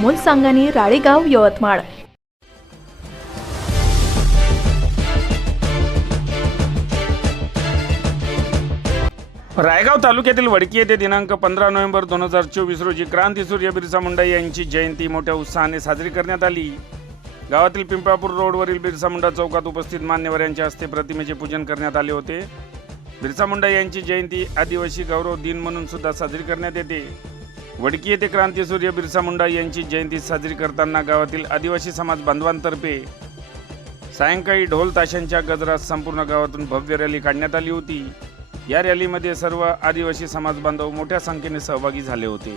अमोल सांगानी राळेगाव यवतमाळ. रायगाव तालुक्यातील वडकी येथे दिनांक पंधरा नोव्हेंबर दोन हजार चोवीस रोजी क्रांतीसूर्य बिरसा मुंडा यांची जयंती मोठ्या उत्साहाने साजरी करण्यात आली. गावातील पिंपळापूर रोडवरील बिरसा मुंडा चौकात उपस्थित मान्यवरांच्या हस्ते प्रतिमेचे पूजन करण्यात आले होते. बिरसा मुंडा यांची जयंती आदिवासी गौरव दिन म्हणून सुद्धा साजरी करण्यात येते. वडकी येथे क्रांतीसूर्य बिरसा मुंडा यांची जयंती साजरी करताना गावातील आदिवासी समाज बांधवांतर्फे सायंकाळी ढोल ताशांच्या गजरात संपूर्ण गावातून भव्य रॅली काढण्यात आली होती. या रॅलीमध्ये सर्व आदिवासी समाज बांधव मोठ्या संख्येने सहभागी झाले होते.